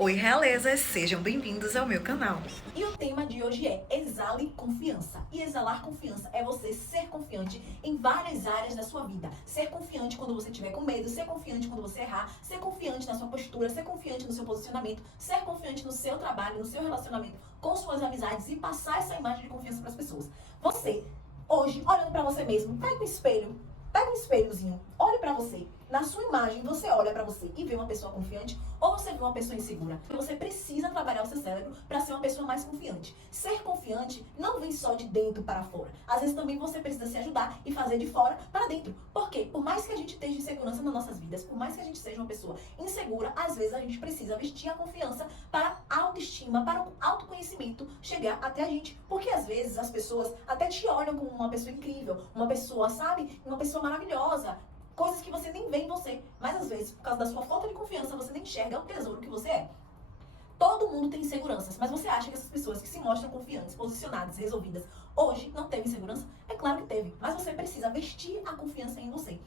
Oi, realezas, sejam bem-vindos ao meu canal. E o tema de hoje é exale confiança. E exalar confiança é você ser confiante em várias áreas da sua vida. Ser confiante quando você estiver com medo, ser confiante quando você errar, ser confiante na sua postura, ser confiante no seu posicionamento, ser confiante no seu trabalho, no seu relacionamento com suas amizades e passar essa imagem de confiança para as pessoas. Você, hoje, olhando para você mesmo, pega um espelhozinho, olhe para você. Na sua imagem, você olha pra você e vê uma pessoa confiante ou você vê uma pessoa insegura. Você precisa trabalhar o seu cérebro para ser uma pessoa mais confiante. Ser confiante não vem só de dentro para fora. Às vezes também você precisa se ajudar e fazer de fora para dentro. Por quê? Por mais que a gente esteja insegurança nas nossas vidas, por mais que a gente seja uma pessoa insegura, às vezes a gente precisa vestir a confiança para a autoestima, para o autoconhecimento chegar até a gente. Porque às vezes as pessoas até te olham como uma pessoa incrível, uma pessoa, sabe? Uma pessoa maravilhosa. Coisas que você nem vê em você. Mas às vezes, por causa da sua falta de confiança, você nem enxerga o tesouro que você é. Todo mundo tem inseguranças, mas você acha que essas pessoas que se mostram confiantes, posicionadas, resolvidas, hoje não teve insegurança? É claro que teve, mas você precisa vestir a confiança em você.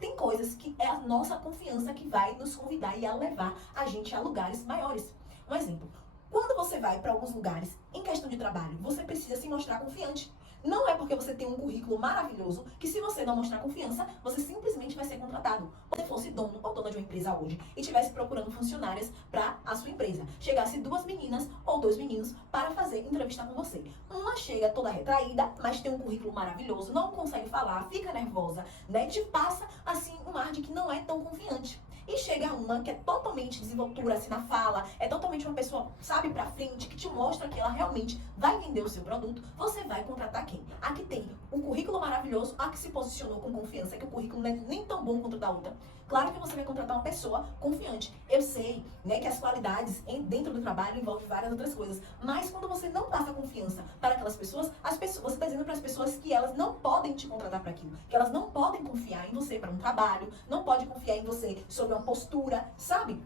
Tem coisas que é a nossa confiança que vai nos convidar e a levar a gente a lugares maiores. Um exemplo, quando você vai para alguns lugares em questão de trabalho, você precisa se mostrar confiante. Não é porque você tem um currículo maravilhoso que se você não mostrar confiança, você simplesmente vai ser contratado. Se você fosse dono ou dona de uma empresa hoje e estivesse procurando funcionárias para a sua empresa, chegasse duas meninas ou dois meninos para fazer entrevista com você. Uma chega toda retraída, mas tem um currículo maravilhoso, não consegue falar, fica nervosa, né? Te passa assim um ar de que não é tão confiante. E chega uma que é totalmente desenvoltura assim na fala, é totalmente uma pessoa, sabe, pra frente, que te mostra que ela realmente vai vender o seu produto, você vai contratar quem? A que tem um currículo maravilhoso, a que se posicionou com confiança, que o currículo não é nem tão bom quanto o da outra. Claro que você vai contratar uma pessoa confiante. Eu sei, né, que as qualidades dentro do trabalho envolvem várias outras coisas, mas quando você não passa confiança para aquelas pessoas, você está dizendo para as pessoas que elas não podem te contratar para aquilo, que elas não podem confiar em você para um trabalho, não podem confiar em você sobre uma postura, sabe?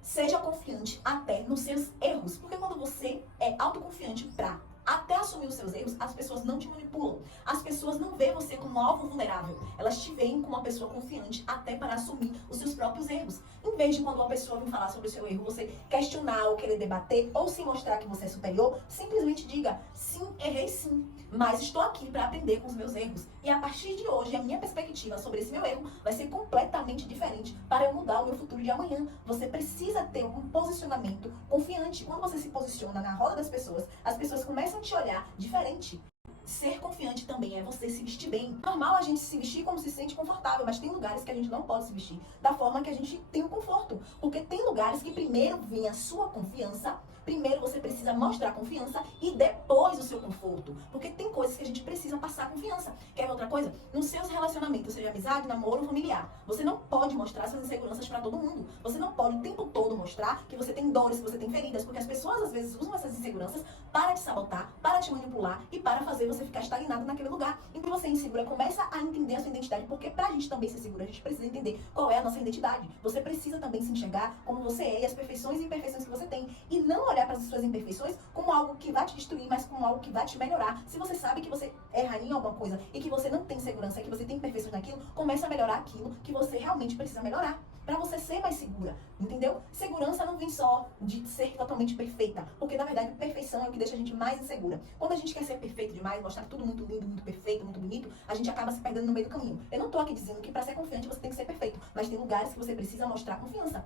Seja confiante até nos seus erros, porque quando você é autoconfiante para até assumir os seus erros, as pessoas não te manipulam. As pessoas não veem você como alvo vulnerável. Elas te veem como uma pessoa confiante até para assumir os seus próprios erros. Em vez de quando uma pessoa vem falar sobre o seu erro, você questionar ou querer debater ou se mostrar que você é superior, simplesmente diga, sim, errei sim, mas estou aqui para aprender com os meus erros. E a partir de hoje, a minha perspectiva sobre esse meu erro vai ser completamente diferente para eu mudar o meu futuro de amanhã. Você precisa ter um posicionamento confiante. Quando você se posiciona na roda das pessoas, as pessoas começam a te olhar diferente. Ser confiante também é você se vestir bem. Normal a gente se vestir como se sente confortável, mas tem lugares que a gente não pode se vestir da forma que a gente tem o conforto. Porque tem lugares que primeiro vem a sua confiança, primeiro você precisa mostrar confiança e depois o seu conforto. Porque tem coisas que a gente precisa passar confiança. Quer ver outra coisa? Nos seus relacionamentos, seja amizade, namoro ou familiar, você não pode mostrar suas inseguranças para todo mundo. Você não pode o tempo todo mostrar que você tem dores, que você tem feridas, porque as pessoas às vezes usam essas inseguranças para te sabotar, para te manipular e para fazer você ficar estagnado naquele lugar. Então você é insegura, começa a entender a sua identidade, porque pra gente também ser segura, a gente precisa entender qual é a nossa identidade. Você precisa também se enxergar como você é e as perfeições e imperfeições que você tem. E não olhar para as suas imperfeições como algo que vai te destruir, mas como algo que vai te melhorar. Se você sabe que você erra em alguma coisa e que você não tem segurança, que você tem imperfeições naquilo, começa a melhorar aquilo que você realmente precisa melhorar. Pra você ser mais segura, entendeu? Segurança não vem só de ser totalmente perfeita, porque na verdade perfeição é o que deixa a gente mais insegura. Quando a gente quer ser perfeito demais, mostrar tudo muito lindo, muito perfeito, muito bonito, a gente acaba se perdendo no meio do caminho. Eu não tô aqui dizendo que pra ser confiante você tem que ser perfeito, mas tem lugares que você precisa mostrar confiança.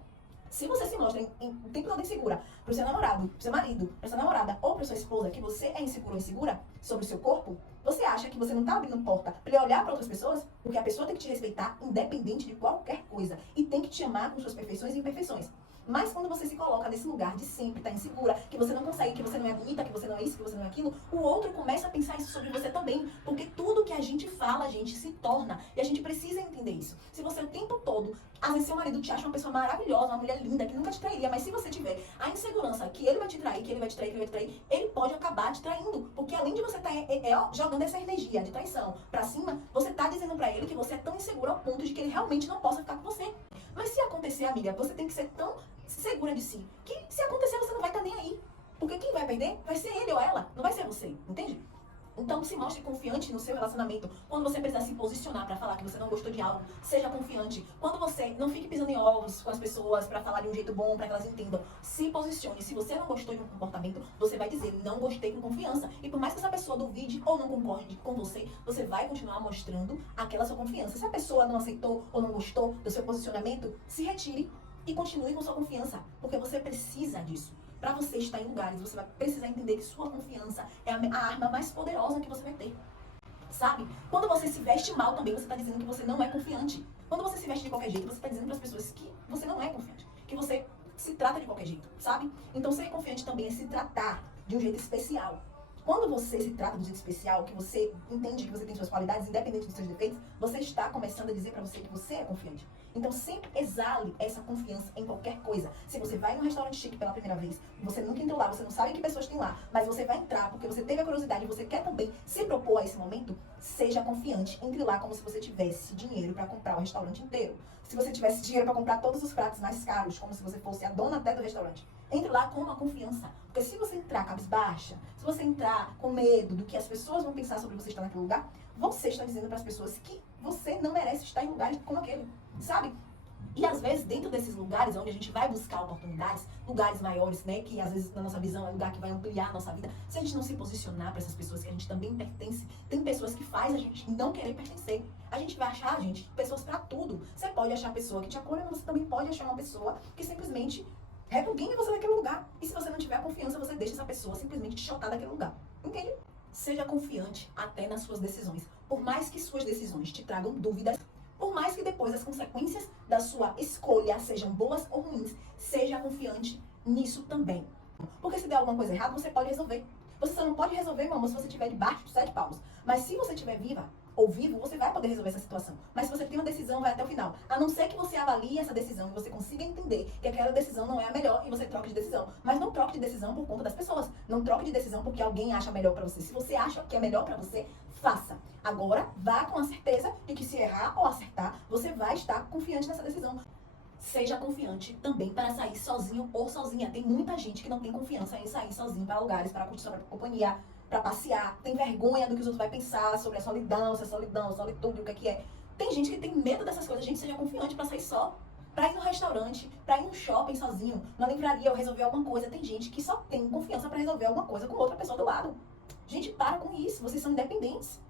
Se você se mostra o tempo todo insegura pro seu namorado, pro seu marido, pra sua namorada ou pra sua esposa que você é inseguro ou insegura sobre o seu corpo, você acha que você não tá abrindo porta pra ele olhar pra outras pessoas? Porque a pessoa tem que te respeitar independente de qualquer coisa e tem que te amar com suas perfeições e imperfeições. Mas quando você se coloca nesse lugar de sempre estar insegura, que você não consegue, que você não é bonita, que você não é isso, que você não é aquilo, o outro começa a pensar isso sobre você também. Porque tudo que a gente fala, a gente se torna. E a gente precisa entender isso. Se você o tempo todo, às vezes seu marido te acha uma pessoa maravilhosa, uma mulher linda, que nunca te trairia, mas se você tiver a insegurança que ele vai te trair, que ele vai te trair, que ele vai te trair, ele pode acabar te traindo. Porque além de você estar jogando essa energia de traição pra cima, você tá dizendo pra ele que você é tão insegura ao ponto de que ele realmente não possa ficar com você. Mas se acontecer, amiga, você tem que ser tão segura de si, que se acontecer você não vai estar nem aí. Porque quem vai perder vai ser ele ou ela, não vai ser você, entende? Então, se mostre confiante no seu relacionamento. Quando você precisar se posicionar para falar que você não gostou de algo, seja confiante. Quando você não fique pisando em ovos com as pessoas para falar de um jeito bom, para que elas entendam, se posicione. Se você não gostou de um comportamento, você vai dizer, não gostei, com confiança. E por mais que essa pessoa duvide ou não concorde com você, você vai continuar mostrando aquela sua confiança. Se a pessoa não aceitou ou não gostou do seu posicionamento, se retire e continue com sua confiança, porque você precisa disso. Para você estar em lugares, você vai precisar entender que sua confiança é a arma mais poderosa que você vai ter. Sabe? Quando você se veste mal também, você está dizendo que você não é confiante. Quando você se veste de qualquer jeito, você está dizendo para as pessoas que você não é confiante. Que você se trata de qualquer jeito, sabe? Então ser confiante também é se tratar de um jeito especial. Quando você se trata de um jeito especial, que você entende que você tem suas qualidades, independente dos seus defeitos, você está começando a dizer para você que você é confiante. Então sempre exale essa confiança em qualquer coisa. Se você vai num restaurante chique pela primeira vez, você nunca entrou lá, você não sabe que pessoas tem lá, mas você vai entrar porque você teve a curiosidade e você quer também se propor a esse momento, seja confiante. Entre lá como se você tivesse dinheiro para comprar o restaurante inteiro. Se você tivesse dinheiro para comprar todos os pratos mais caros, como se você fosse a dona até do restaurante. Entre lá com uma confiança. Porque se você entrar cabisbaixa, se você entrar com medo do que as pessoas vão pensar sobre você estar naquele lugar, você está dizendo para as pessoas que você não merece estar em lugares como aquele, sabe? E às vezes, dentro desses lugares onde a gente vai buscar oportunidades, lugares maiores, né, que às vezes na nossa visão é um lugar que vai ampliar a nossa vida, se a gente não se posicionar para essas pessoas que a gente também pertence, tem pessoas que faz a gente não querer pertencer. A gente vai achar, gente, pessoas para tudo. Você pode achar a pessoa que te acolhe, mas você também pode achar uma pessoa que simplesmente repugne você naquele lugar. E se você não tiver confiança, você deixa essa pessoa simplesmente te chotar daquele lugar. Entende? Seja confiante até nas suas decisões. Por mais que suas decisões te tragam dúvidas, por mais que depois as consequências da sua escolha sejam boas ou ruins, seja confiante nisso também. Porque se der alguma coisa errada, você pode resolver. Você só não pode resolver, meu amor, se você estiver debaixo de 7 palmos. Mas se você estiver viva ou vivo, você vai poder resolver essa situação. Mas se você tem uma decisão, vai até o final. A não ser que você avalie essa decisão e você consiga entender que aquela decisão não é a melhor e você troque de decisão. Mas não troque de decisão por conta das pessoas. Não troque de decisão porque alguém acha melhor pra você. Se você acha que é melhor pra você, faça. Agora, vá com a certeza de que se errar ou acertar, você vai estar confiante nessa decisão. Seja confiante também para sair sozinho ou sozinha. Tem muita gente que não tem confiança em sair sozinho para lugares, para curtir sua própria companhia, para passear. Tem vergonha do que os outros vão pensar sobre a solidão, se é solidão, solitude, o que é. Tem gente que tem medo dessas coisas. Gente, seja confiante para sair só. Para ir no restaurante, para ir no shopping sozinho, na livraria ou resolver alguma coisa. Tem gente que só tem confiança para resolver alguma coisa com outra pessoa do lado. Gente, para com isso. Vocês são independentes.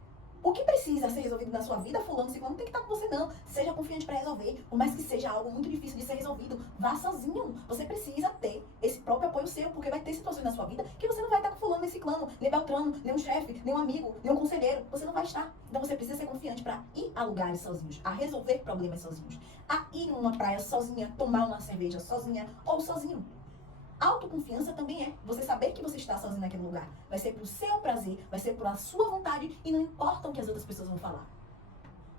O que precisa ser resolvido na sua vida, fulano, ciclano, não tem que estar com você, não. Seja confiante para resolver. Por mais que seja algo muito difícil de ser resolvido, vá sozinho. Você precisa ter esse próprio apoio seu, porque vai ter situações na sua vida que você não vai estar com fulano, nem ciclano, nem beltrano, nem um chefe, nem um amigo, nem um conselheiro. Você não vai estar. Então você precisa ser confiante para ir a lugares sozinhos, a resolver problemas sozinhos, a ir numa praia sozinha, tomar uma cerveja sozinha ou sozinho. Autoconfiança também é você saber que você está sozinho naquele lugar. Vai ser pro seu prazer, vai ser pela sua vontade e não importa o que as outras pessoas vão falar.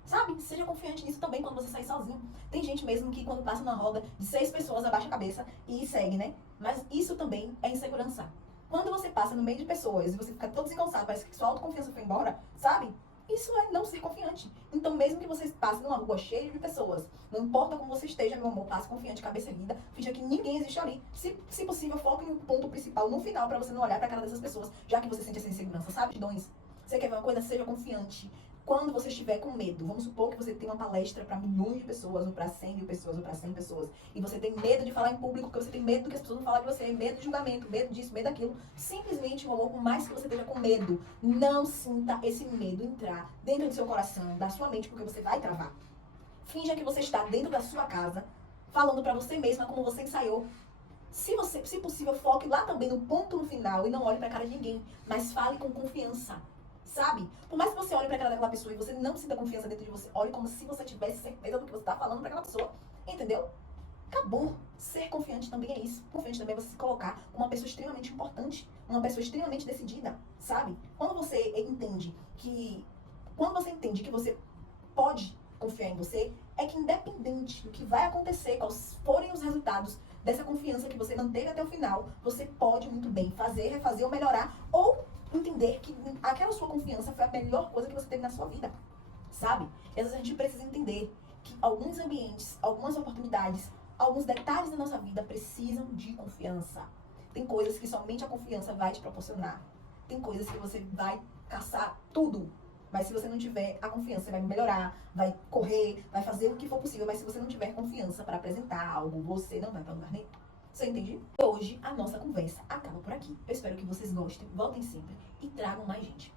Sabe? Seja confiante nisso também quando você sair sozinho. Tem gente mesmo que quando passa na roda de 6 pessoas abaixa a cabeça e segue, né? Mas isso também é insegurança. Quando você passa no meio de pessoas e você fica todo desengonçado, parece que sua autoconfiança foi embora, sabe? Isso é não ser confiante. Então, mesmo que você passe numa rua cheia de pessoas, não importa como você esteja, meu amor, passe confiante, cabeça erguida, finja que ninguém existe ali. Se possível, foque no ponto principal, no final, pra você não olhar pra cara dessas pessoas, já que você sente essa insegurança, sabe? Dons. Você quer ver uma coisa? Seja confiante. Quando você estiver com medo, vamos supor que você tem uma palestra para milhões de pessoas, ou para 100 mil pessoas, ou para 100 pessoas, e você tem medo de falar em público, porque você tem medo do que as pessoas vão falar de você, medo de julgamento, medo disso, medo daquilo. Simplesmente, meu amor, por mais que você esteja com medo, não sinta esse medo entrar dentro do seu coração, da sua mente, porque você vai travar. Finja que você está dentro da sua casa, falando para você mesma como você ensaiou. Se possível, foque lá também no ponto no final e não olhe para a cara de ninguém, mas fale com confiança. Sabe? Por mais que você olhe pra cara daquela pessoa e você não sinta confiança dentro de você, olhe como se você tivesse certeza do que você tá falando pra aquela pessoa. Entendeu? Acabou. Ser confiante também é isso. Confiante também é você se colocar como uma pessoa extremamente importante, uma pessoa extremamente decidida, sabe? Quando você entende que você pode confiar em você, é que independente do que vai acontecer, quais forem os resultados dessa confiança que você manteve até o final, você pode muito bem fazer, refazer ou melhorar, ou entender que aquela sua confiança foi a melhor coisa que você teve na sua vida, sabe? E às vezes a gente precisa entender que alguns ambientes, algumas oportunidades, alguns detalhes da nossa vida precisam de confiança. Tem coisas que somente a confiança vai te proporcionar. Tem coisas que você vai caçar tudo. Mas se você não tiver a confiança, você vai melhorar, vai correr, vai fazer o que for possível. Mas se você não tiver confiança para apresentar algo, você não vai para lugar nenhum. Você entende? Hoje a nossa conversa acaba por aqui. Eu espero que vocês gostem, voltem sempre e tragam mais gente.